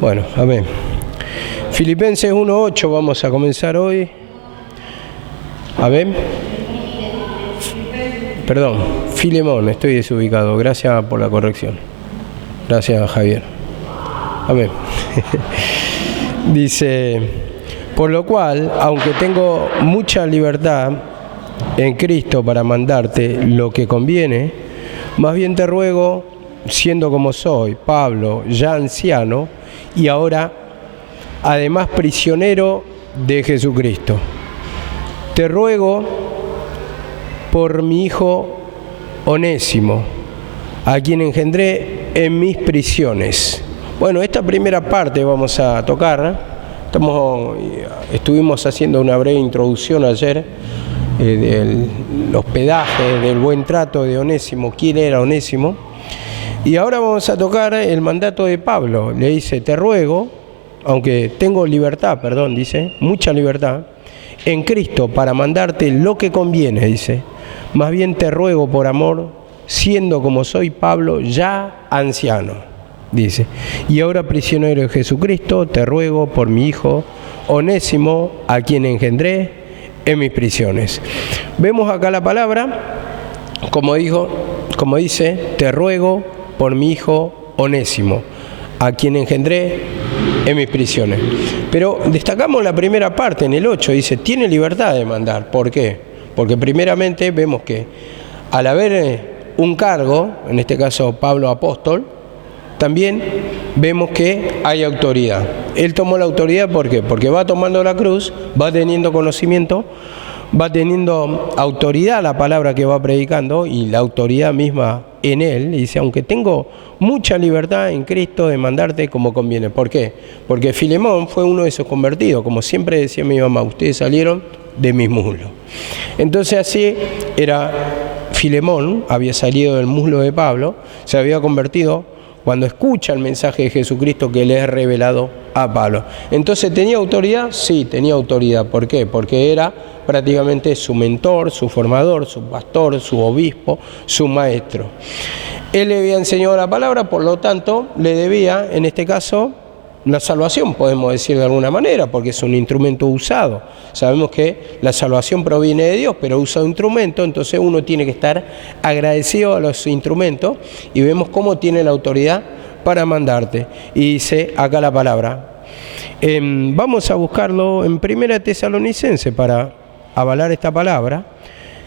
Bueno, amén. Filipenses 1:8 vamos a comenzar hoy. Amén. Perdón, Filemón, estoy desubicado. Gracias por la corrección. Gracias, Javier. Amén. Dice, por lo cual, aunque tengo mucha libertad en Cristo para mandarte lo que conviene, más bien te ruego, siendo como soy, Pablo, ya anciano, y ahora, además, prisionero de Jesucristo, te ruego por mi hijo Onésimo, a quien engendré en mis prisiones. Bueno, esta primera parte vamos a tocar. Estuvimos haciendo una breve introducción ayer del hospedaje, del buen trato de Onésimo, quién era Onésimo. Y ahora vamos a tocar el mandato de Pablo. Le dice, te ruego, aunque tengo libertad, dice, mucha libertad, en Cristo para mandarte lo que conviene, dice. Más bien te ruego por amor, siendo como soy Pablo, ya anciano, dice. Y ahora prisionero de Jesucristo, te ruego por mi hijo Onésimo, a quien engendré en mis prisiones. Vemos acá la palabra, como dice, te ruego por mi hijo Onésimo, a quien engendré en mis prisiones. Pero destacamos la primera parte, en el 8, dice, tiene libertad de mandar. ¿Por qué? Porque primeramente vemos que al haber un cargo, en este caso Pablo apóstol, también vemos que hay autoridad. Él tomó la autoridad, ¿por qué? Porque va tomando la cruz, va teniendo conocimiento, va teniendo autoridad la palabra que va predicando y la autoridad misma en él. Y dice, aunque tengo mucha libertad en Cristo de mandarte como conviene. ¿Por qué? Porque Filemón fue uno de esos convertidos. Como siempre decía mi mamá, ustedes salieron de mis muslos. Entonces así era Filemón, había salido del muslo de Pablo, se había convertido cuando escucha el mensaje de Jesucristo que le es revelado a Pablo. Entonces, ¿tenía autoridad? Sí, tenía autoridad. ¿Por qué? Porque era prácticamente su mentor, su formador, su pastor, su obispo, su maestro. Él le había enseñado la palabra, por lo tanto, le debía, en este caso, la salvación, podemos decir de alguna manera, porque es un instrumento usado. Sabemos que la salvación proviene de Dios, pero usa un instrumento, entonces uno tiene que estar agradecido a los instrumentos y vemos cómo tiene la autoridad para mandarte. Y dice acá la palabra. Vamos a buscarlo en 1 Tesalonicenses para avalar esta palabra.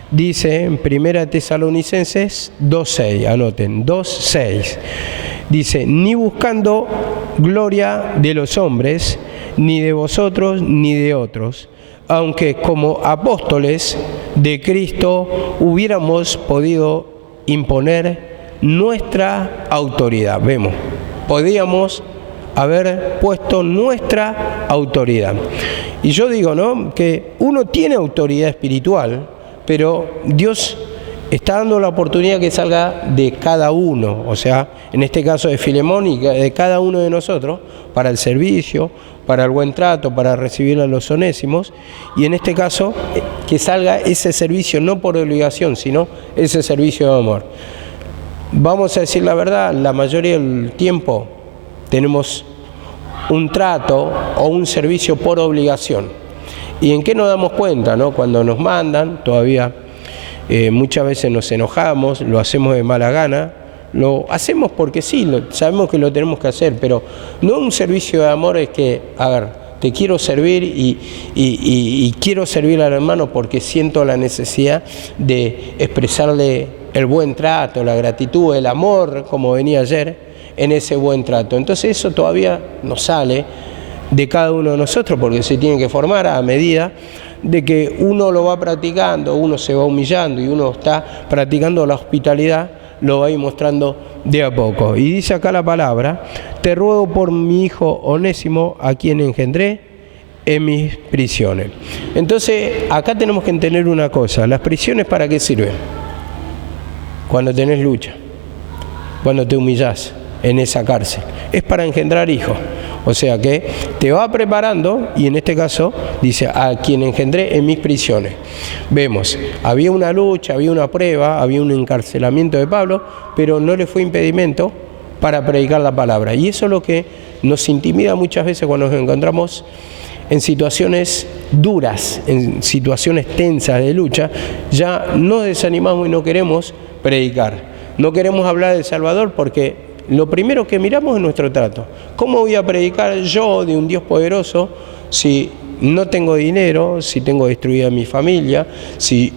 Dice en 1 Tesalonicenses 2:6, anoten, 2:6. Dice, ni buscando gloria de los hombres, ni de vosotros, ni de otros, aunque como apóstoles de Cristo hubiéramos podido imponer nuestra autoridad. Vemos, podíamos haber puesto nuestra autoridad. Y yo digo, ¿no?, que uno tiene autoridad espiritual, pero Dios está dando la oportunidad que salga de cada uno, o sea, en este caso de Filemón y de cada uno de nosotros, para el servicio, para el buen trato, para recibir a los onésimos, y en este caso que salga ese servicio no por obligación, sino ese servicio de amor. Vamos a decir la verdad, la mayoría del tiempo tenemos un trato o un servicio por obligación. ¿Y en qué nos damos cuenta, no? Cuando nos mandan, todavía muchas veces nos enojamos, lo hacemos de mala gana, lo hacemos porque sí, sabemos que lo tenemos que hacer, pero no un servicio de amor es que, a ver, te quiero servir y quiero servir al hermano porque siento la necesidad de expresarle el buen trato, la gratitud, el amor, como venía ayer, en ese buen trato. Entonces eso todavía no sale de cada uno de nosotros porque se tiene que formar a medida de que uno lo va practicando, uno se va humillando y uno está practicando la hospitalidad, lo va a ir mostrando de a poco. Y dice acá la palabra, te ruego por mi hijo Onésimo, a quien engendré en mis prisiones. Entonces, acá tenemos que entender una cosa, las prisiones ¿para qué sirven? Cuando tenés lucha, cuando te humillás en esa cárcel, es para engendrar hijos. O sea que te va preparando, y en este caso dice, a quien engendré en mis prisiones. Vemos, había una lucha, había una prueba, había un encarcelamiento de Pablo, pero no le fue impedimento para predicar la palabra. Y eso es lo que nos intimida muchas veces cuando nos encontramos en situaciones duras, en situaciones tensas de lucha. Ya nos desanimamos y no queremos predicar. No queremos hablar del Salvador porque lo primero que miramos es nuestro trato. ¿Cómo voy a predicar yo de un Dios poderoso si no tengo dinero, si tengo destruida mi familia, si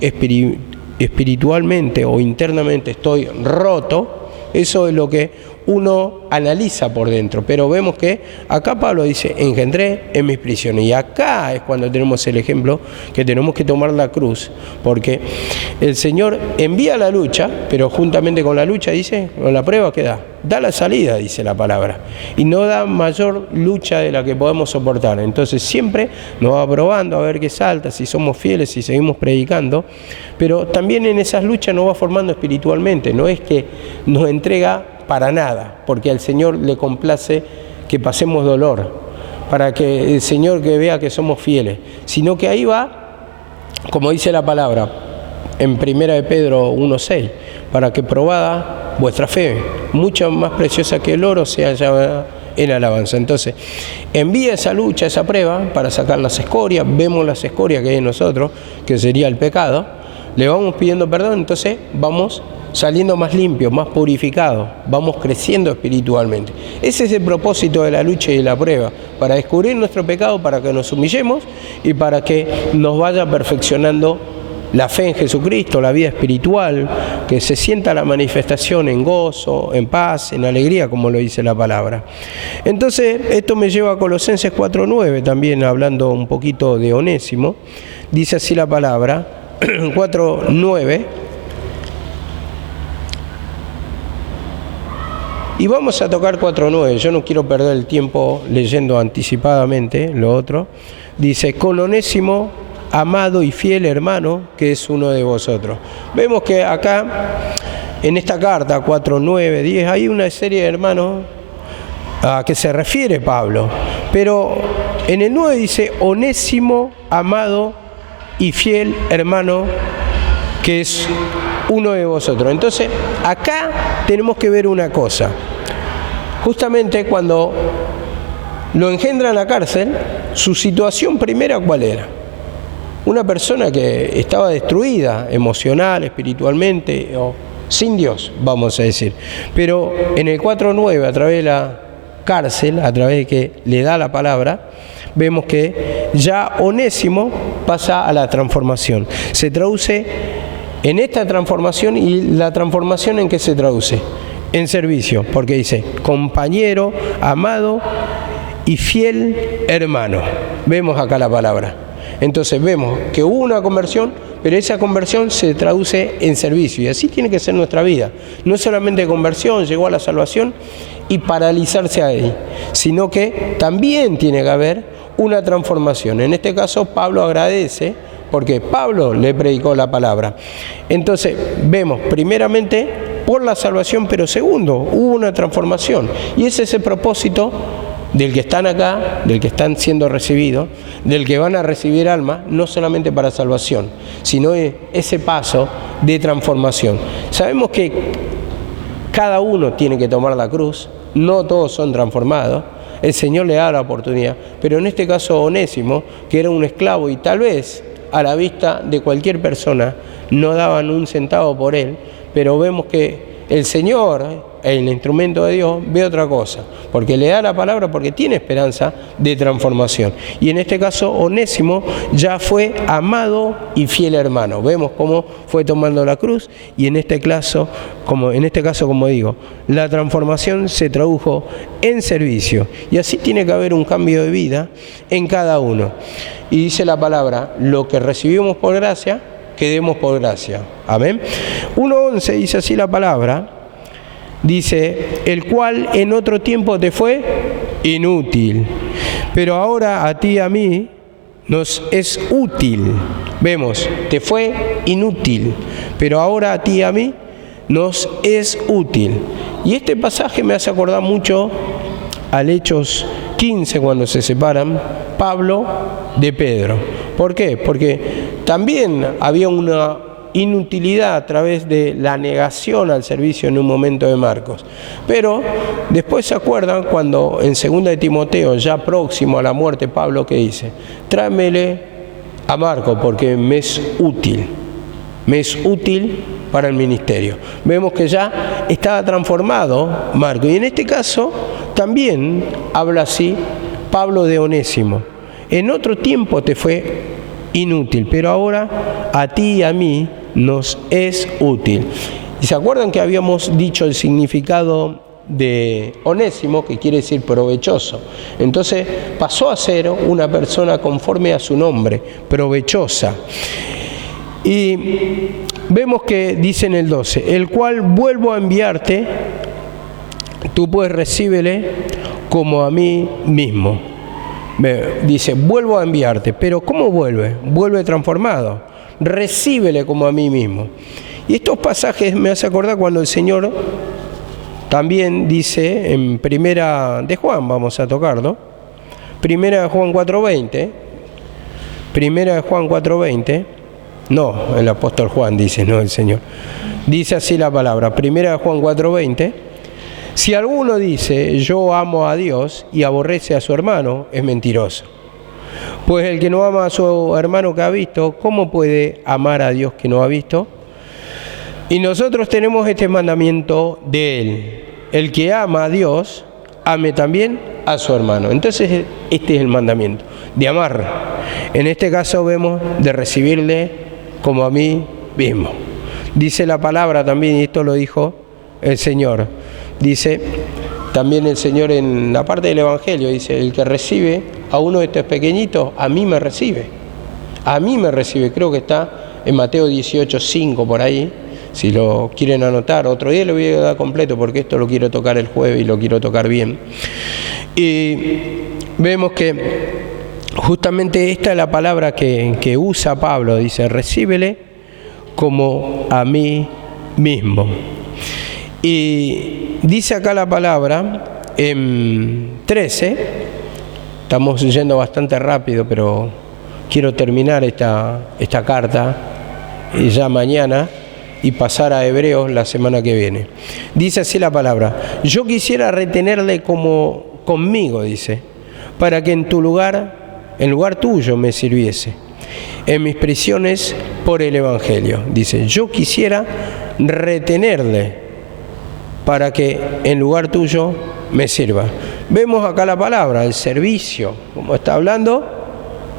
espiritualmente o internamente estoy roto? Eso es lo que uno analiza por dentro, pero vemos que acá Pablo dice, engendré en mis prisiones, y acá es cuando tenemos el ejemplo que tenemos que tomar la cruz, porque el Señor envía la lucha, pero juntamente con la lucha dice, con la prueba que da la salida, dice la palabra, y no da mayor lucha de la que podemos soportar. Entonces siempre nos va probando a ver qué salta, si somos fieles, si seguimos predicando, pero también en esas luchas nos va formando espiritualmente. No es que nos entrega para nada, porque al Señor le complace que pasemos dolor, para que el Señor que vea que somos fieles, sino que ahí va, como dice la palabra en 1 de Pedro 1:6, para que probada vuestra fe, mucho más preciosa que el oro, sea hallada en alabanza. Entonces, envía esa lucha, esa prueba, para sacar las escorias. Vemos las escorias que hay en nosotros, que sería el pecado, le vamos pidiendo perdón, entonces vamos saliendo más limpios, más purificados, vamos creciendo espiritualmente. Ese es el propósito de la lucha y de la prueba, para descubrir nuestro pecado, para que nos humillemos y para que nos vaya perfeccionando la fe en Jesucristo, la vida espiritual, que se sienta la manifestación en gozo, en paz, en alegría, como lo dice la palabra. Entonces, esto me lleva a Colosenses 4:9, también hablando un poquito de Onésimo. Dice así la palabra, 4:9. Y vamos a tocar 4:9. Yo no quiero perder el tiempo leyendo anticipadamente lo otro. Dice, con Onésimo, amado y fiel hermano, que es uno de vosotros. Vemos que acá, en esta carta 4:9, 10, hay una serie de hermanos a que se refiere Pablo. Pero en el 9 dice, Onésimo, amado y fiel hermano, que es uno de vosotros. Entonces, acá tenemos que ver una cosa. Justamente cuando lo engendra en la cárcel, su situación primera, ¿cuál era? Una persona que estaba destruida emocional, espiritualmente, o sin Dios, vamos a decir. Pero en el 4:9, a través de la cárcel, a través de que le da la palabra, vemos que ya Onésimo pasa a la transformación. Se traduce en esta transformación, y la transformación ¿en qué se traduce? En servicio, porque dice, compañero, amado y fiel hermano. Vemos acá la palabra. Entonces vemos que hubo una conversión, pero esa conversión se traduce en servicio, y así tiene que ser nuestra vida. No solamente conversión, llegó a la salvación y paralizarse ahí, sino que también tiene que haber una transformación. En este caso Pablo agradece, porque Pablo le predicó la palabra. Entonces vemos primeramente por la salvación, pero segundo, hubo una transformación, y ese es el propósito del que están acá, del que están siendo recibidos, del que van a recibir alma, no solamente para salvación, sino ese paso de transformación. Sabemos que cada uno tiene que tomar la cruz, no todos son transformados, el Señor le da la oportunidad, pero en este caso Onésimo, que era un esclavo y tal vez a la vista de cualquier persona no daban un centavo por él, pero vemos que el Señor, el instrumento de Dios, ve otra cosa, porque le da la palabra, porque tiene esperanza de transformación. Y en este caso Onésimo ya fue amado y fiel hermano. Vemos cómo fue tomando la cruz, y en este caso, como digo, la transformación se tradujo en servicio, y así tiene que haber un cambio de vida en cada uno. Y dice la palabra, lo que recibimos por gracia, que demos por gracia. Amén. 1:11 dice así la palabra, dice, el cual en otro tiempo te fue inútil, pero ahora a ti y a mí nos es útil. Vemos, te fue inútil, pero ahora a ti y a mí nos es útil. Y este pasaje me hace acordar mucho al Hechos 15, cuando se separan Pablo de Pedro. ¿Por qué? Porque también había una inutilidad a través de la negación al servicio en un momento de Marcos. Pero después se acuerdan cuando en 2 de Timoteo, ya próximo a la muerte, Pablo que dice: tráemele a Marcos porque me es útil para el ministerio. Vemos que ya estaba transformado Marcos. Y en este caso también habla así Pablo de Onésimo. En otro tiempo te fue inútil, pero ahora a ti y a mí nos es útil. ¿Y se acuerdan que habíamos dicho el significado de Onésimo, que quiere decir provechoso? Entonces pasó a ser una persona conforme a su nombre, provechosa. Y vemos que dice en el 12: el cual vuelvo a enviarte, tú pues recíbele como a mí mismo. Dice, vuelvo a enviarte, pero ¿cómo vuelve? Vuelve transformado. Recíbele como a mí mismo. Y estos pasajes me hace acordar cuando el Señor también dice en Primera de Juan, vamos a tocarlo, Primera de Juan 4:20, Primera de Juan 4:20, no, el apóstol Juan dice, no el Señor. Dice así la palabra, Primera de Juan 4:20: si alguno dice yo amo a Dios y aborrece a su hermano, es mentiroso. Pues el que no ama a su hermano que ha visto, ¿cómo puede amar a Dios que no ha visto? Y nosotros tenemos este mandamiento de Él: el que ama a Dios, ame también a su hermano. Entonces este es el mandamiento, de amar. En este caso vemos de recibirle como a mí mismo. Dice la palabra también, y esto lo dijo el Señor, dice también el Señor en la parte del Evangelio, dice: el que recibe a uno de estos pequeñitos, a mí me recibe. A mí me recibe, creo que está en Mateo 18:5 por ahí, si lo quieren anotar. Otro día lo voy a dar completo porque esto lo quiero tocar el jueves y lo quiero tocar bien. Y vemos que justamente esta es la palabra que usa Pablo, dice: recíbele como a mí mismo. Y dice acá la palabra en 13, estamos yendo bastante rápido, pero quiero terminar esta carta ya mañana y pasar a Hebreos la semana que viene. Dice así la palabra: yo quisiera retenerle como conmigo, dice, para que en lugar tuyo me sirviese, en mis prisiones por el Evangelio. Dice, yo quisiera retenerle para que en lugar tuyo me sirva. Vemos acá la palabra, el servicio, como está hablando,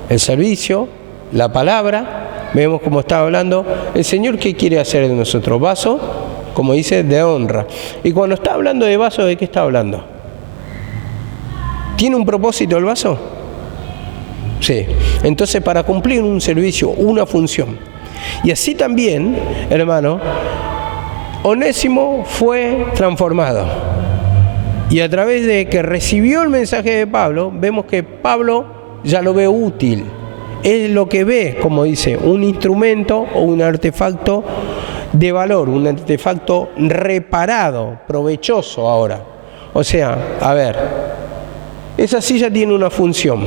el servicio, la palabra, vemos cómo está hablando. El Señor, ¿qué quiere hacer de nosotros? Vaso, como dice, de honra. Y cuando está hablando de vaso, ¿de qué está hablando? ¿Tiene un propósito el vaso? Sí. Entonces, para cumplir un servicio, una función. Y así también, hermano, Onésimo fue transformado. Y a través de que recibió el mensaje de Pablo, vemos que Pablo ya lo ve útil. Es lo que ve, como dice, un instrumento o un artefacto de valor, un artefacto reparado, provechoso ahora. O sea, a ver, esa silla tiene una función,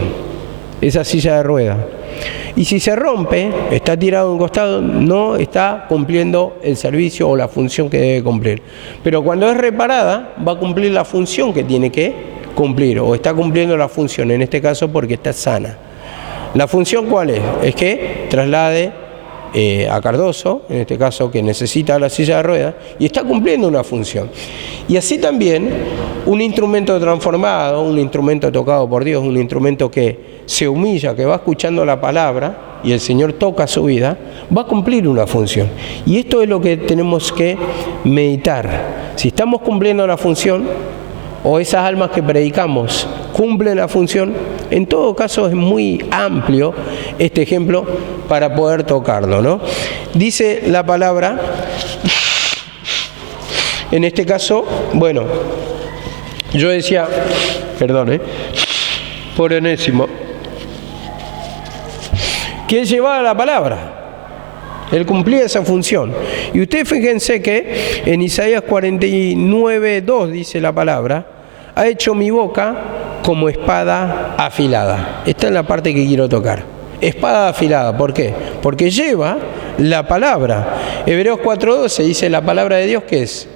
esa silla de rueda. Y si se rompe, está tirado a un costado, no está cumpliendo el servicio o la función que debe cumplir. Pero cuando es reparada, va a cumplir la función que tiene que cumplir, o está cumpliendo la función, en este caso porque está sana. ¿La función cuál es? Es que traslade a Cardoso, en este caso que necesita la silla de ruedas, y está cumpliendo una función. Y así también un instrumento transformado, un instrumento tocado por Dios, un instrumento que se humilla, que va escuchando la palabra y el Señor toca su vida, va a cumplir una función. Y esto es lo que tenemos que meditar. Si estamos cumpliendo la función, o esas almas que predicamos cumplen la función, en todo caso es muy amplio este ejemplo para poder tocarlo, ¿no? Dice la palabra, en este caso, bueno, yo decía, perdón, por Onésimo, que él llevaba la palabra. Él cumplía esa función. Y ustedes fíjense que en Isaías 49:2 dice la palabra: ha hecho mi boca como espada afilada. Esta es la parte que quiero tocar. Espada afilada, ¿por qué? Porque lleva la palabra. Hebreos 4:12 dice, la palabra de Dios, ¿qué es?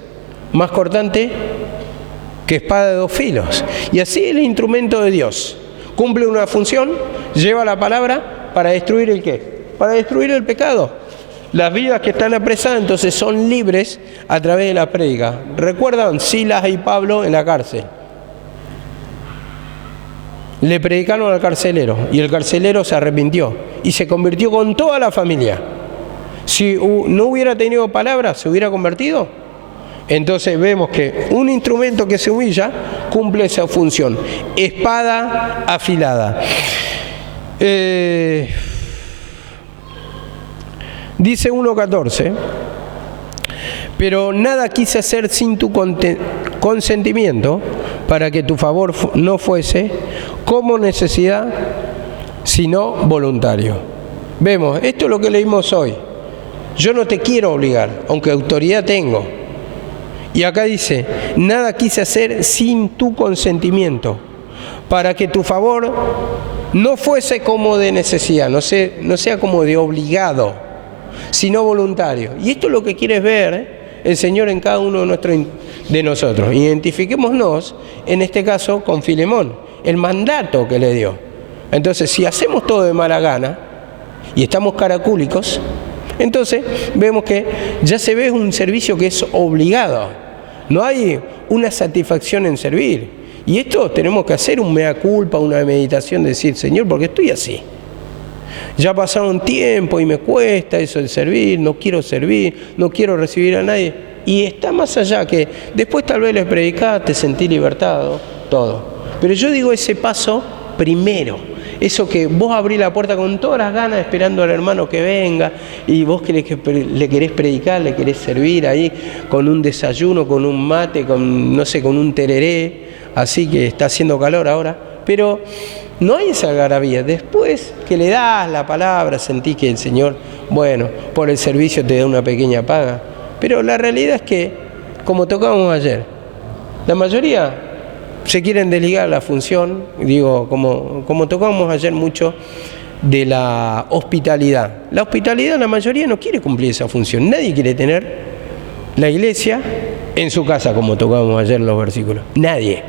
Más cortante que espada de dos filos. Y así el instrumento de Dios cumple una función, lleva la palabra para destruir el ¿qué? Para destruir el pecado. Las vidas que están apresadas entonces son libres a través de la prédica. ¿Recuerdan Silas y Pablo en la cárcel? Le predicaron al carcelero y el carcelero se arrepintió y se convirtió con toda la familia. Si no hubiera tenido palabra, ¿se hubiera convertido? Entonces vemos que un instrumento que se humilla cumple esa función. Espada afilada. Dice 1:14, pero nada quise hacer sin tu consentimiento, para que tu favor no fuese como necesidad, sino voluntario. Vemos, esto es lo que leímos hoy. Yo no te quiero obligar, aunque autoridad tengo. Y acá dice, nada quise hacer sin tu consentimiento, para que tu favor no fuese como de necesidad, no sea como de obligado, sino voluntario. Y esto es lo que quiere ver el Señor en cada uno de nosotros. Identifiquémonos, en este caso, con Filemón, el mandato que le dio. Entonces, si hacemos todo de mala gana y estamos caracúlicos, entonces vemos que ya se ve un servicio que es obligado. No hay una satisfacción en servir. Y esto tenemos que hacer un mea culpa, una meditación, decir, Señor, ¿por qué estoy así? Ya pasaron un tiempo y me cuesta eso de servir, no quiero recibir a nadie. Y está más allá que después tal vez les predicás, te sentís libertado, todo. Pero yo digo ese paso primero. Eso que vos abrís la puerta con todas las ganas esperando al hermano que venga y vos le querés predicar, le querés servir ahí con un desayuno, con un mate, con un tereré, así que está haciendo calor ahora. Pero no hay esa algarabía. Después que le das la palabra, sentís que el Señor, bueno, por el servicio te da una pequeña paga. Pero la realidad es que, como tocábamos ayer, la mayoría se quieren desligar la función, digo, como tocábamos ayer mucho, de la hospitalidad. La hospitalidad, la mayoría no quiere cumplir esa función. Nadie quiere tener la iglesia en su casa, como tocábamos ayer en los versículos. Nadie.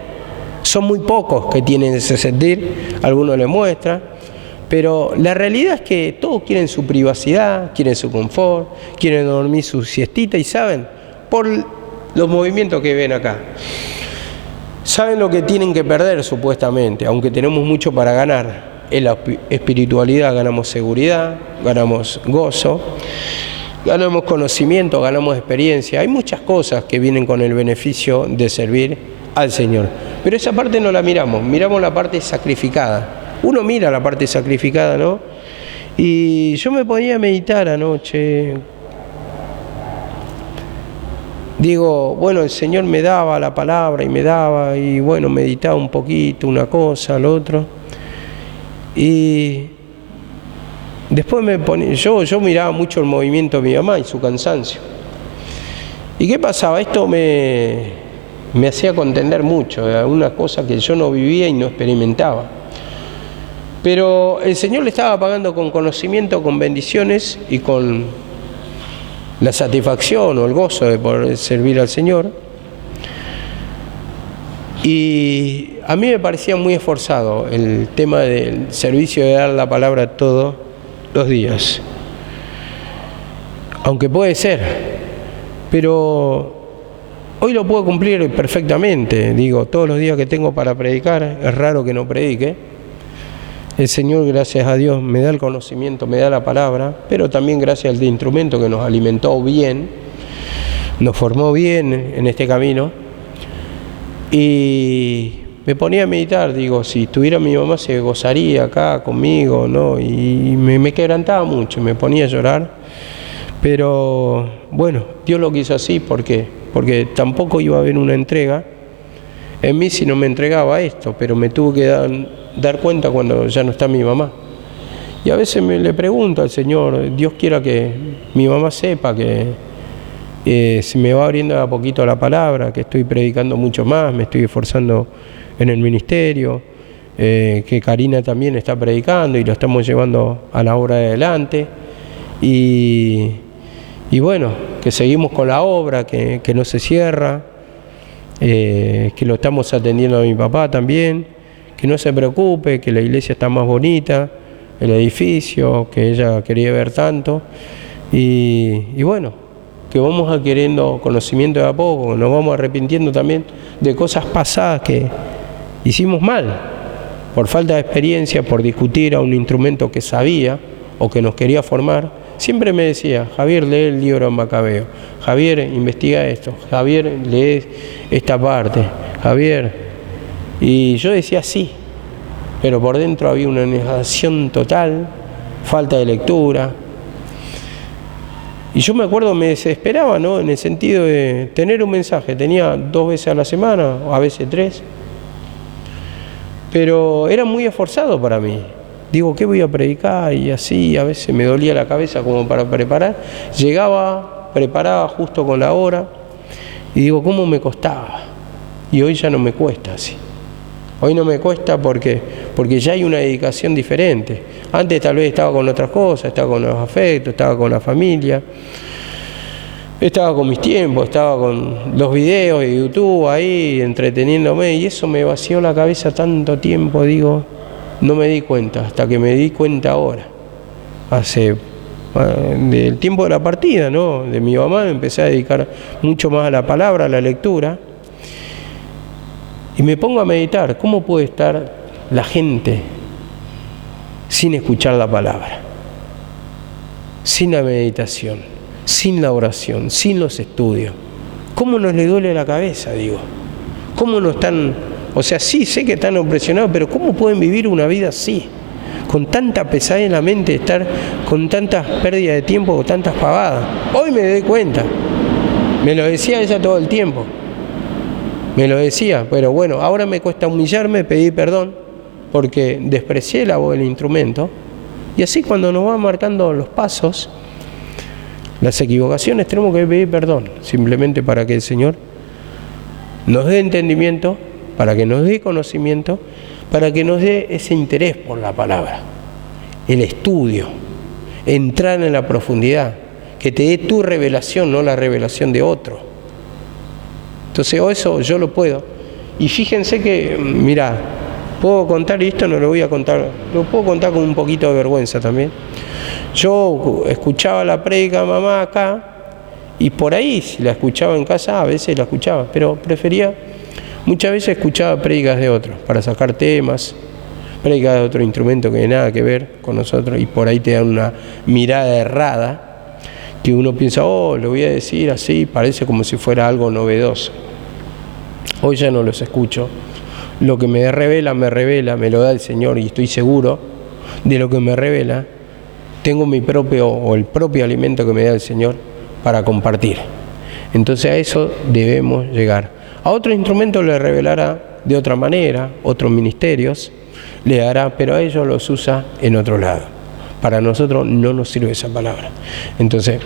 Son muy pocos que tienen ese sentir, algunos le muestran, pero la realidad es que todos quieren su privacidad, quieren su confort, quieren dormir su siestita y saben, por los movimientos que ven acá, saben lo que tienen que perder supuestamente, aunque tenemos mucho para ganar. En la espiritualidad ganamos seguridad, ganamos gozo, ganamos conocimiento, ganamos experiencia. Hay muchas cosas que vienen con el beneficio de servir al Señor. Pero esa parte no la miramos la parte sacrificada. Uno mira la parte sacrificada, ¿no? Y yo me ponía a meditar anoche. Digo, bueno, el Señor me daba la palabra y bueno, meditaba un poquito, una cosa, lo otro. Y después me ponía, yo miraba mucho el movimiento de mi mamá y su cansancio. ¿Y qué pasaba? Esto me hacía contender mucho, algunas cosas que yo no vivía y no experimentaba. Pero el Señor le estaba pagando con conocimiento, con bendiciones y con la satisfacción o el gozo de poder servir al Señor. Y a mí me parecía muy esforzado el tema del servicio de dar la palabra todos los días. Aunque puede ser, pero hoy lo puedo cumplir perfectamente. Digo, todos los días que tengo para predicar, es raro que no predique. El Señor, gracias a Dios, me da el conocimiento, me da la palabra, pero también gracias al instrumento que nos alimentó bien, nos formó bien en este camino. Y me ponía a meditar, digo, si estuviera mi mamá se gozaría acá conmigo, ¿no? Y me quebrantaba mucho, me ponía a llorar. Pero bueno, Dios lo quiso así, ¿por qué? Porque tampoco iba a haber una entrega en mí si no me entregaba esto, pero me tuve que dar cuenta cuando ya no está mi mamá. Y a veces le pregunto al Señor, Dios quiera que mi mamá sepa que se me va abriendo a poquito la palabra, que estoy predicando mucho más, me estoy esforzando en el ministerio, que Karina también está predicando y lo estamos llevando a la obra de adelante. Y bueno, que seguimos con la obra, que no se cierra, que lo estamos atendiendo a mi papá también, que no se preocupe, que la iglesia está más bonita, el edificio, que ella quería ver tanto, y bueno, que vamos adquiriendo conocimiento de a poco, nos vamos arrepintiendo también de cosas pasadas que hicimos mal, por falta de experiencia, por discutir a un instrumento que sabía o que nos quería formar. Siempre me decía: Javier, lee el libro de Macabeo, Javier, investiga esto, Javier, lee esta parte, Javier. Y yo decía sí, pero por dentro había una negación total, falta de lectura. Y yo me acuerdo, me desesperaba, ¿no?, en el sentido de tener un mensaje. Tenía 2 veces a la semana, o a veces 3, pero era muy esforzado para mí. Digo, ¿qué voy a predicar? Y así, a veces me dolía la cabeza como para preparar. Llegaba, preparaba justo con la hora, y digo, ¿cómo me costaba? Y hoy ya no me cuesta así. Hoy no me cuesta porque ya hay una dedicación diferente. Antes tal vez estaba con otras cosas, estaba con los afectos, estaba con la familia, estaba con mis tiempos, estaba con los videos de YouTube ahí, entreteniéndome, y eso me vació la cabeza tanto tiempo, digo, no me di cuenta, hasta que me di cuenta ahora, del tiempo de la partida, ¿no?, de mi mamá, me empecé a dedicar mucho más a la palabra, a la lectura, y me pongo a meditar. ¿Cómo puede estar la gente sin escuchar la palabra, sin la meditación, sin la oración, sin los estudios? ¿Cómo nos le duele la cabeza, digo? ¿Cómo no están? O sea, sí, sé que están opresionados, pero ¿cómo pueden vivir una vida así? Con tanta pesadez en la mente, estar con tantas pérdidas de tiempo, con tantas pavadas. Hoy me doy cuenta. Me lo decía ella todo el tiempo. Me lo decía, pero bueno, ahora me cuesta humillarme, pedir perdón, porque desprecié la voz del instrumento. Y así, cuando nos van marcando los pasos, las equivocaciones, tenemos que pedir perdón, simplemente para que el Señor nos dé entendimiento, para que nos dé conocimiento, para que nos dé ese interés por la palabra, el estudio, entrar en la profundidad, que te dé tu revelación, no la revelación de otro. Entonces, eso yo lo puedo. Y fíjense que, mirá, puedo contar, y esto no lo voy a contar, lo puedo contar con un poquito de vergüenza también. Yo escuchaba la prédica de mamá acá, y por ahí, si la escuchaba en casa, a veces la escuchaba, pero prefería, muchas veces escuchaba prédicas de otros, para sacar temas, prédicas de otro instrumento que nada que ver con nosotros, y por ahí te dan una mirada errada, que uno piensa, oh, lo voy a decir así, parece como si fuera algo novedoso. Hoy ya no los escucho. Lo que me revela, me lo da el Señor, y estoy seguro de lo que me revela. Tengo mi propio, o el propio alimento que me da el Señor para compartir. Entonces, a eso debemos llegar. A otro instrumento le revelará de otra manera, otros ministerios le dará, pero a ellos los usa en otro lado. Para nosotros no nos sirve esa palabra. Entonces,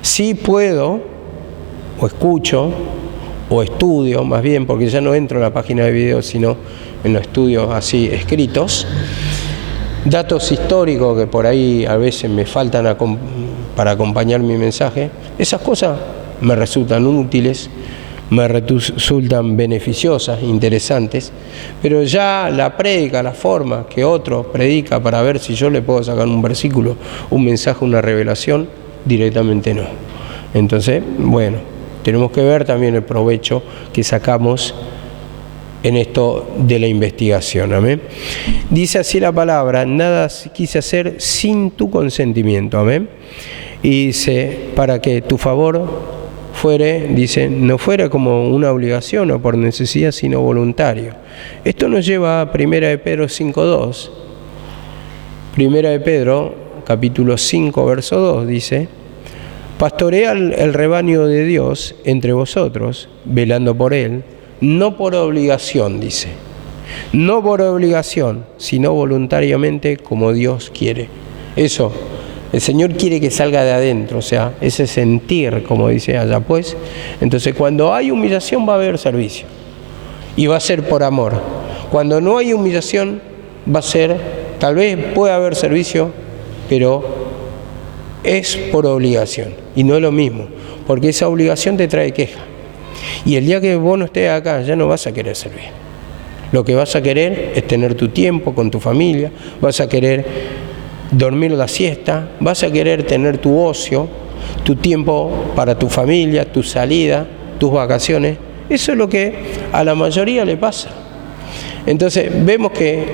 sí puedo, o escucho, o estudio, más bien, porque ya no entro en la página de video, sino en los estudios así escritos, datos históricos que por ahí a veces me faltan para acompañar mi mensaje. Esas cosas me resultan útiles, me resultan beneficiosas, interesantes, pero ya la prédica, la forma que otro predica para ver si yo le puedo sacar un versículo, un mensaje, una revelación, directamente no. Entonces, bueno, tenemos que ver también el provecho que sacamos en esto de la investigación. Amén. Dice así la palabra: nada quise hacer sin tu consentimiento. Amén. Y dice, para que tu favor fuere, dice, no fuera como una obligación o por necesidad, sino voluntario. Esto nos lleva a 1 de Pedro 5:2. 1 de Pedro, capítulo 5, verso 2, dice: pastorea el rebaño de Dios entre vosotros, velando por él, no por obligación, dice, no por obligación, sino voluntariamente, como Dios quiere. Eso, el Señor quiere que salga de adentro, o sea, ese sentir, como dice allá pues. Entonces, cuando hay humillación va a haber servicio, y va a ser por amor. Cuando no hay humillación va a ser, tal vez pueda haber servicio, pero es por obligación. Y no es lo mismo, porque esa obligación te trae queja. Y el día que vos no estés acá, ya no vas a querer servir. Lo que vas a querer es tener tu tiempo con tu familia, vas a querer dormir la siesta, vas a querer tener tu ocio, tu tiempo para tu familia, tu salida, tus vacaciones. Eso es lo que a la mayoría le pasa. Entonces vemos que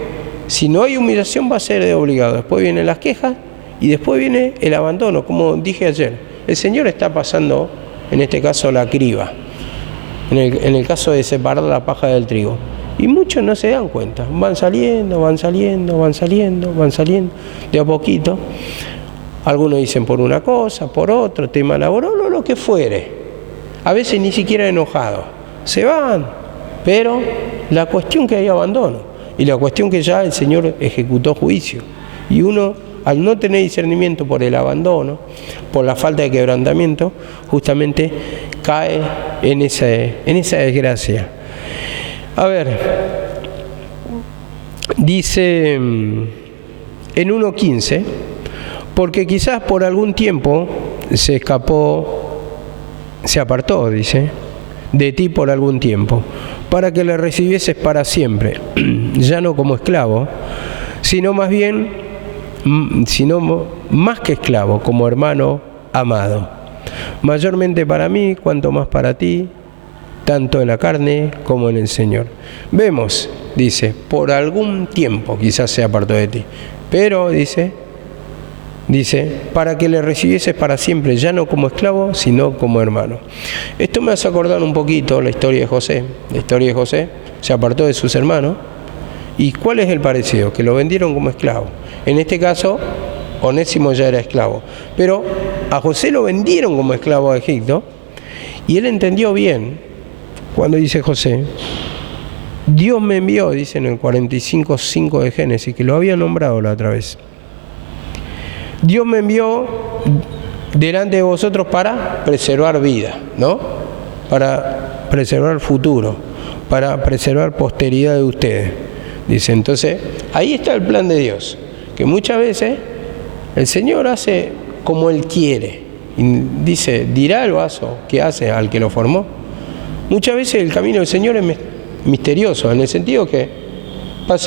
si no hay humillación va a ser de obligado. Después vienen las quejas y después viene el abandono. Como dije ayer, el Señor está pasando, en este caso, la criba. En el caso de separar la paja del trigo. Y muchos no se dan cuenta. Van saliendo, de a poquito. Algunos dicen por una cosa, por otro, tema laboral o lo que fuere. A veces ni siquiera enojados. Se van, pero la cuestión que hay abandono. Y la cuestión que ya el Señor ejecutó juicio. Y uno, al no tener discernimiento por el abandono, por la falta de quebrantamiento, justamente cae en esa desgracia. A ver, dice en 1:15, porque quizás por algún tiempo se apartó, dice, de ti por algún tiempo, para que le recibieses para siempre, ya no como esclavo, sino más que esclavo, como hermano amado. Mayormente para mí, cuanto más para ti, tanto en la carne como en el Señor. Vemos, dice, por algún tiempo quizás se apartó de ti, pero dice, para que le recibieses para siempre, ya no como esclavo, sino como hermano. Esto me hace acordar un poquito la historia de José. La historia de José se apartó de sus hermanos. ¿Y cuál es el parecido? Que lo vendieron como esclavo. En este caso, Onésimo ya era esclavo. Pero a José lo vendieron como esclavo a Egipto y él entendió bien cuando dice José, Dios me envió, dice en el 45:5 de Génesis, que lo había nombrado la otra vez. Dios me envió delante de vosotros para preservar vida, ¿no? Para preservar el futuro, para preservar posteridad de ustedes. Dice, entonces, ahí está el plan de Dios, que muchas veces el Señor hace como Él quiere. Y dice, dirá el vaso que hace al que lo formó. Muchas veces el camino del Señor es misterioso, en el sentido que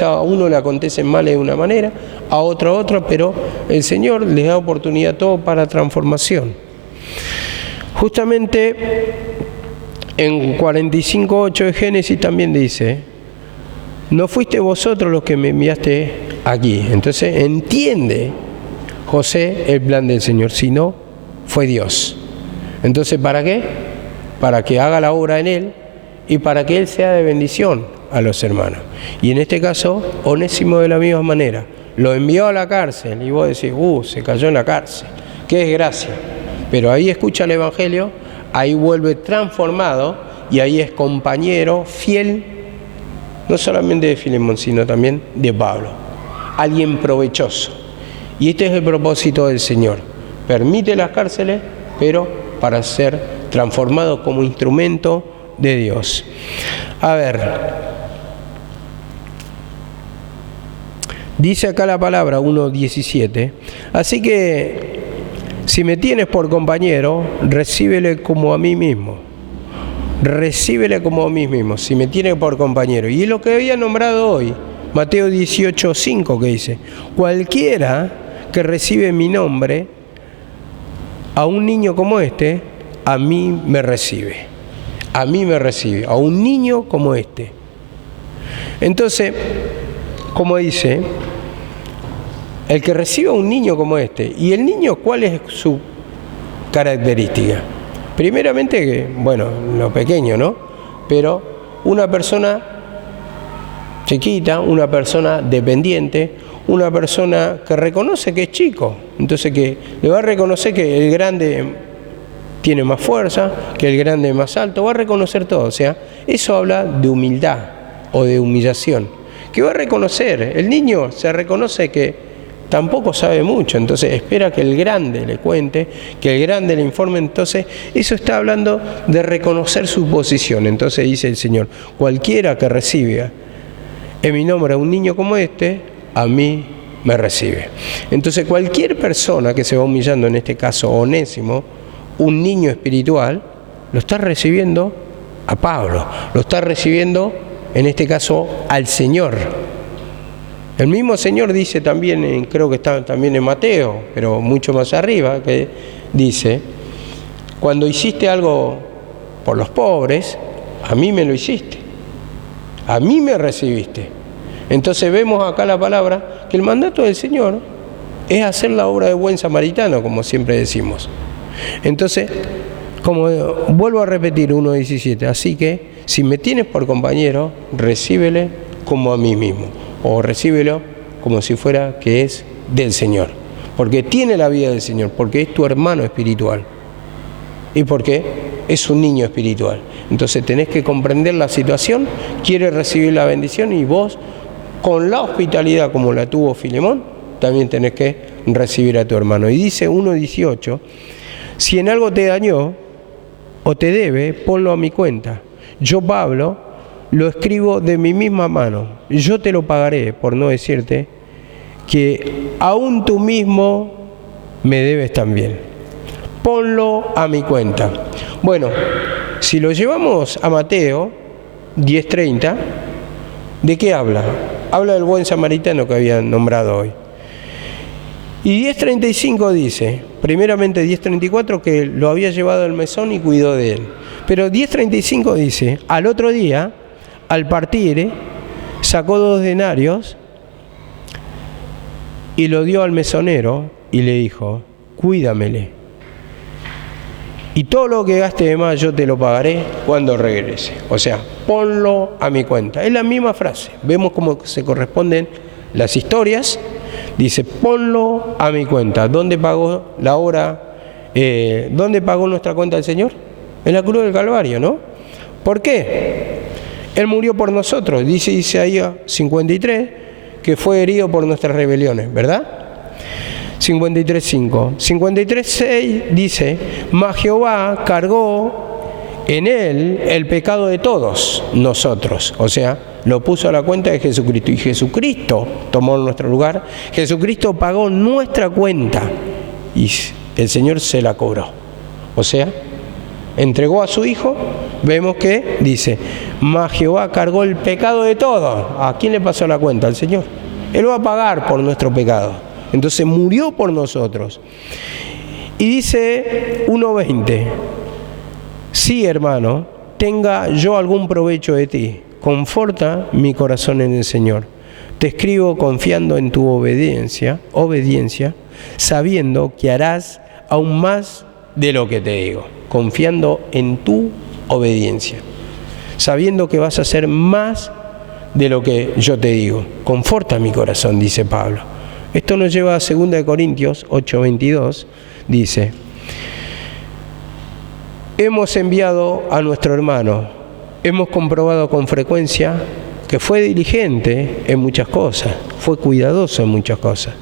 a uno le acontecen males de una manera, a otro otra, pero el Señor les da oportunidad a todo para transformación. Justamente en 45:8 de Génesis también dice, no fuiste vosotros los que me enviaste aquí. Entonces entiende José el plan del Señor, sino fue Dios. Entonces, ¿para qué? Para que haga la obra en él y para que él sea de bendición a los hermanos. Y en este caso, Onésimo de la misma manera. Lo envió a la cárcel y vos decís, se cayó en la cárcel. ¡Qué desgracia! Pero ahí escucha el Evangelio, ahí vuelve transformado y ahí es compañero fiel, no solamente de Filemón, sino también de Pablo. Alguien provechoso. Y este es el propósito del Señor. Permite las cárceles, pero para ser transformado como instrumento de Dios. A ver, dice acá la palabra 1:17, así que si me tienes por compañero, recíbele como a mí mismo. Recíbele como a mí mismo, si me tienes por compañero. Y es lo que había nombrado hoy, Mateo 18:5, que dice, cualquiera que recibe mi nombre, a un niño como este, a mí me recibe. A mí me recibe, a un niño como este. Entonces, como dice, el que recibe a un niño como este, y el niño, ¿cuál es su característica? Primeramente, bueno, lo pequeño, ¿no? Pero una persona chiquita, una persona dependiente, una persona que reconoce que es chico, entonces que le va a reconocer que el grande tiene más fuerza, que el grande es más alto, va a reconocer todo. O sea, eso habla de humildad o de humillación, que va a reconocer. El niño se reconoce que tampoco sabe mucho, entonces espera que el grande le cuente, que el grande le informe. Entonces eso está hablando de reconocer su posición. Entonces dice el Señor, cualquiera que reciba en mi nombre a un niño como este, a mí me recibe. Entonces cualquier persona que se va humillando, en este caso Onésimo, un niño espiritual, lo está recibiendo a Pablo, lo está recibiendo en este caso al Señor. El mismo Señor dice también, creo que está también en Mateo, pero mucho más arriba, que dice: cuando hiciste algo por los pobres, a mí me lo hiciste, a mí me recibiste. Entonces vemos acá la palabra que el mandato del Señor es hacer la obra de buen samaritano, como siempre decimos. Entonces, como vuelvo a repetir 1:17, así que si me tienes por compañero, recíbele como a mí mismo, o recíbelo como si fuera que es del Señor, porque tiene la vida del Señor, porque es tu hermano espiritual y porque es un niño espiritual. Entonces tenés que comprender la situación, quiere recibir la bendición, y vos, con la hospitalidad como la tuvo Filemón, también tenés que recibir a tu hermano. Y dice 1:18, si en algo te dañó o te debe, ponlo a mi cuenta. Yo, Pablo, lo escribo de mi misma mano. Yo te lo pagaré, por no decirte que aún tú mismo me debes también. Ponlo a mi cuenta. Bueno, si lo llevamos a Mateo 10:30, ¿de qué habla? Habla del buen samaritano que había nombrado hoy. Y 10:35 dice, primeramente 10:34, que lo había llevado al mesón y cuidó de él. Pero 10:35 dice, al otro día, al partir, sacó 2 denarios y lo dio al mesonero y le dijo: cuídamele, y todo lo que gaste de más yo te lo pagaré cuando regrese. O sea, ponlo a mi cuenta. Es la misma frase. Vemos cómo se corresponden las historias. Dice, ponlo a mi cuenta. ¿Dónde pagó la obra? ¿Dónde pagó nuestra cuenta el Señor? En la cruz del Calvario, ¿no? ¿Por qué? Él murió por nosotros. Dice Isaías 53 que fue herido por nuestras rebeliones, ¿verdad? 53:5. 53:6 dice, mas Jehová cargó en él el pecado de todos nosotros. O sea, lo puso a la cuenta de Jesucristo. Y Jesucristo tomó nuestro lugar. Jesucristo pagó nuestra cuenta. Y el Señor se la cobró. O sea, entregó a su Hijo. Vemos que dice, mas Jehová cargó el pecado de todos. ¿A quién le pasó la cuenta? Al Señor. Él va a pagar por nuestro pecado. Entonces murió por nosotros. Y dice 1:20, sí, hermano, tenga yo algún provecho de ti, conforta mi corazón en el Señor. Te escribo confiando en tu obediencia, sabiendo que harás aún más de lo que te digo. Confiando en tu obediencia, sabiendo que vas a hacer más de lo que yo te digo. Conforta mi corazón, dice Pablo. Esto nos lleva a 2 Corintios 8:22, dice, hemos enviado a nuestro hermano, hemos comprobado con frecuencia que fue diligente en muchas cosas, fue cuidadoso en muchas cosas,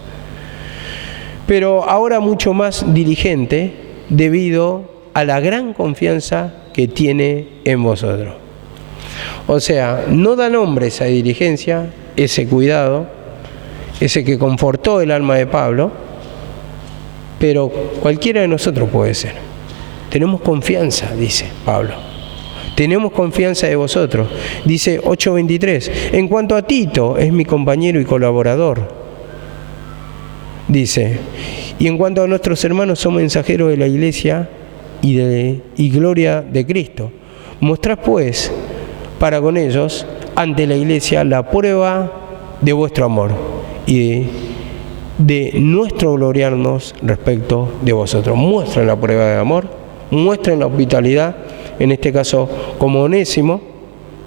pero ahora mucho más diligente debido a la gran confianza que tiene en vosotros. O sea, no da nombre esa diligencia, ese cuidado, ese que confortó el alma de Pablo, pero cualquiera de nosotros puede ser. Tenemos confianza, dice Pablo. Tenemos confianza de vosotros. Dice 8:23, en cuanto a Tito, es mi compañero y colaborador. Dice, y en cuanto a nuestros hermanos, son mensajeros de la iglesia y gloria de Cristo. Mostrad pues para con ellos ante la iglesia la prueba de vuestro amor y de nuestro gloriarnos respecto de vosotros. Muestren la prueba de amor, muestren la hospitalidad, en este caso como Onésimo,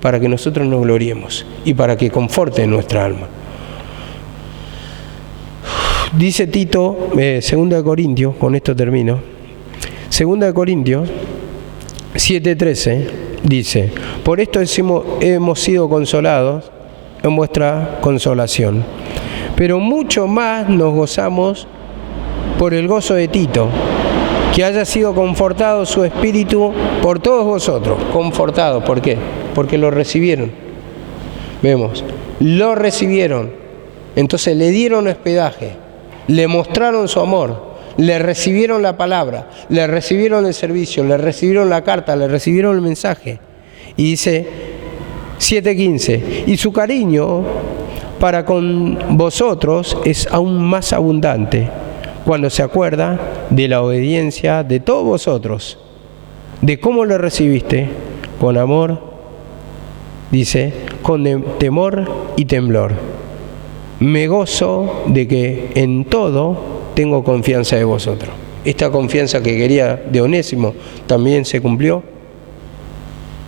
para que nosotros nos gloriemos y para que conforten nuestra alma. Dice Tito, 2 Corintios, con esto termino, 2 Corintios 7:13 dice, por esto hemos sido consolados en vuestra consolación, pero mucho más nos gozamos por el gozo de Tito, que haya sido confortado su espíritu por todos vosotros. Confortado, ¿por qué? Porque lo recibieron. Vemos, lo recibieron. Entonces le dieron hospedaje, le mostraron su amor, le recibieron la palabra, le recibieron el servicio, le recibieron la carta, le recibieron el mensaje. Y dice 7:15, y su cariño para con vosotros es aún más abundante cuando se acuerda de la obediencia de todos vosotros, de cómo le recibiste, con amor, dice, con temor y temblor. Me gozo de que en todo tengo confianza de vosotros. Esta confianza que quería de Onésimo también se cumplió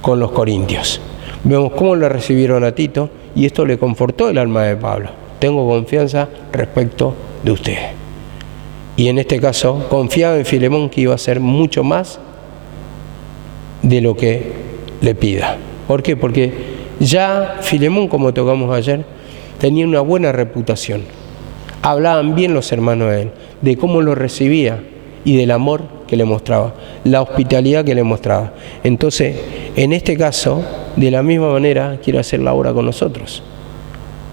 con los corintios. Vemos cómo le recibieron a Tito y esto le confortó el alma de Pablo. Tengo confianza respecto de ustedes. Y en este caso confiaba en Filemón que iba a hacer mucho más de lo que le pida. ¿Por qué? Porque ya Filemón, como tocamos ayer, tenía una buena reputación. Hablaban bien los hermanos de él, de cómo lo recibía y del amor que le mostraba, la hospitalidad que le mostraba. Entonces, en este caso, de la misma manera, quiere hacerla ahora con nosotros.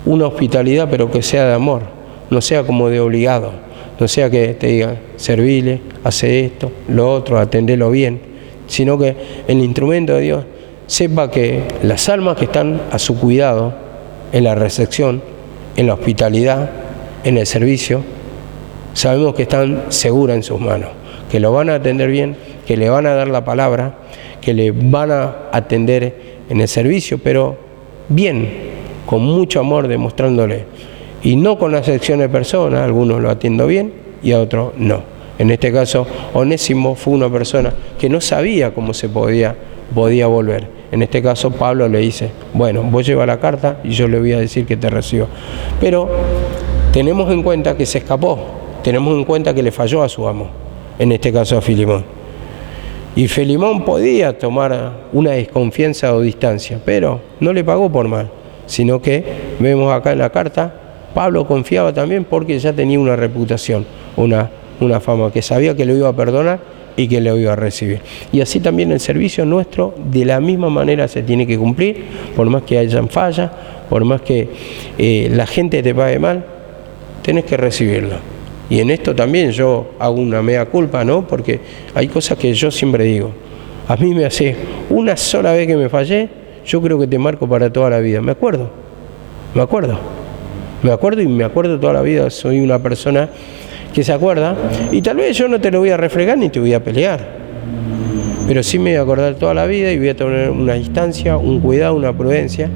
Una hospitalidad, pero que sea de amor, no sea como de obligado, no sea que te diga, servile, hace esto, lo otro, atendelo bien, sino que el instrumento de Dios sepa que las almas que están a su cuidado, en la recepción, en la hospitalidad, en el servicio, sabemos que están seguras en sus manos, que lo van a atender bien, que le van a dar la palabra, que le van a atender en el servicio, pero bien, con mucho amor, demostrándole, y no con acepción de personas, a algunos lo atiendo bien y a otros no. En este caso, Onésimo fue una persona que no sabía cómo se podía volver. En este caso, Pablo le dice, bueno, vos lleva la carta y yo le voy a decir que te recibo. Pero tenemos en cuenta que se escapó, tenemos en cuenta que le falló a su amo, en este caso a Filemón. Y Filemón podía tomar una desconfianza o distancia, pero no le pagó por mal, sino que vemos acá en la carta, Pablo confiaba también porque ya tenía una reputación, una fama, que sabía que lo iba a perdonar y que lo iba a recibir. Y así también el servicio nuestro de la misma manera se tiene que cumplir, por más que hayan fallas, por más que la gente te pague mal, tenés que recibirlo. Y en esto también yo hago una mea culpa, ¿no? Porque hay cosas que yo siempre digo. A mí me hace una sola vez que me fallé, yo creo que te marco para toda la vida. Me acuerdo y me acuerdo toda la vida. Soy una persona que se acuerda, y tal vez yo no te lo voy a refregar ni te voy a pelear, pero sí me voy a acordar toda la vida y voy a tener una distancia, un cuidado, una prudencia.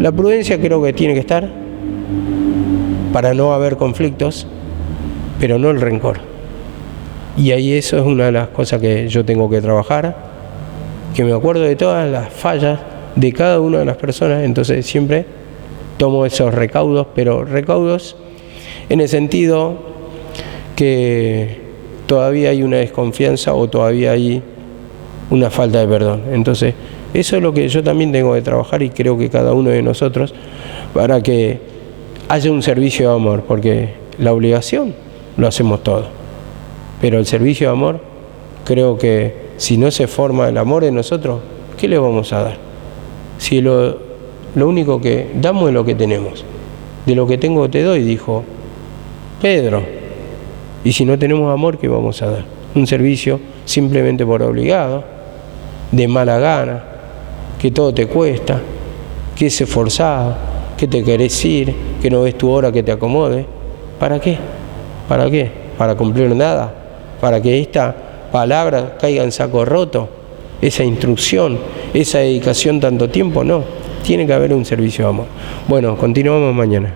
La prudencia creo que tiene que estar para no haber conflictos, pero no el rencor. Y ahí eso es una de las cosas que yo tengo que trabajar, que me acuerdo de todas las fallas de cada una de las personas, entonces siempre tomo esos recaudos, pero recaudos en el sentido que todavía hay una desconfianza o todavía hay una falta de perdón. Entonces, eso es lo que yo también tengo que trabajar y creo que cada uno de nosotros, para que haya un servicio de amor, porque la obligación lo hacemos todos, pero el servicio de amor, creo que si no se forma el amor en nosotros, ¿qué le vamos a dar? Si lo único que damos es lo que tenemos. De lo que tengo te doy, dijo Pedro. Y si no tenemos amor, ¿qué vamos a dar? Un servicio simplemente por obligado, de mala gana, que todo te cuesta, que es esforzado, que te querés ir, que no ves tu hora que te acomode. ¿Para qué? ¿Para qué? ¿Para cumplir nada? ¿Para que esta palabra caiga en saco roto? Esa instrucción, esa dedicación tanto tiempo, no. Tiene que haber un servicio de amor. Bueno, continuamos mañana.